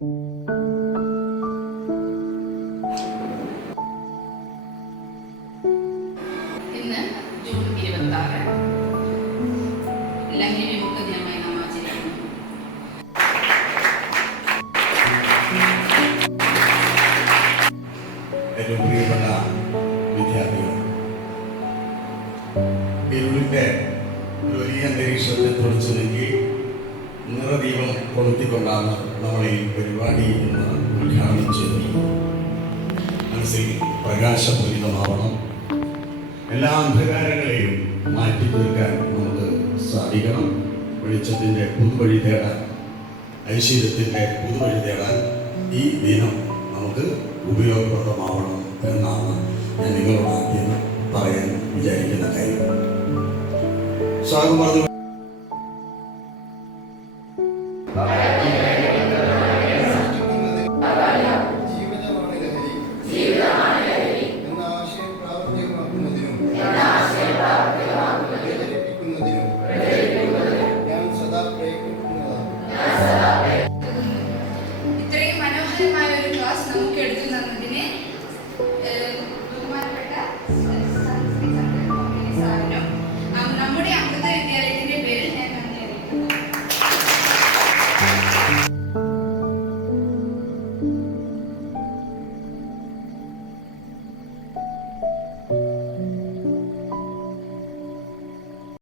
ഇന്ന് ജൂൺ 26 ലഹരി വിമുക്ത ദിനമായി നാം ആചരിക്കുന്നു. ഏറ്റവും പ്രിയപ്പെട്ട വിദ്യാർത്ഥികൾ, ഇരുളിന്റെ ഒരു വലിയ അന്തരീക്ഷത്തെ തുടച്ചു നീക്കി നിറദീപം കൊളുത്തിക്കൊണ്ടാണ് നമ്മൾ ഈ പരിപാടി ഇന്ന് ഉദ്ഘാടനം ചെയ്തത്. മനസ്സിൽ പ്രകാശപൂരിതമാവണം, എല്ലാ അന്ധകാരങ്ങളെയും മാറ്റി തീർക്കാൻ നമുക്ക് സാധിക്കണം. വെളിച്ചത്തിൻ്റെ പുതുവഴി തേടാൻ, ഐശ്വര്യത്തിൻ്റെ പുതുവഴി തേടാൻ ഈ ദിനം നമുക്ക് ഉപയോഗപ്രദമാവണം എന്നാണ് ഞാൻ നിങ്ങളോട് ആദ്യം പറയാൻ വിചാരിക്കുന്ന കാര്യം. സ്വാഗതം.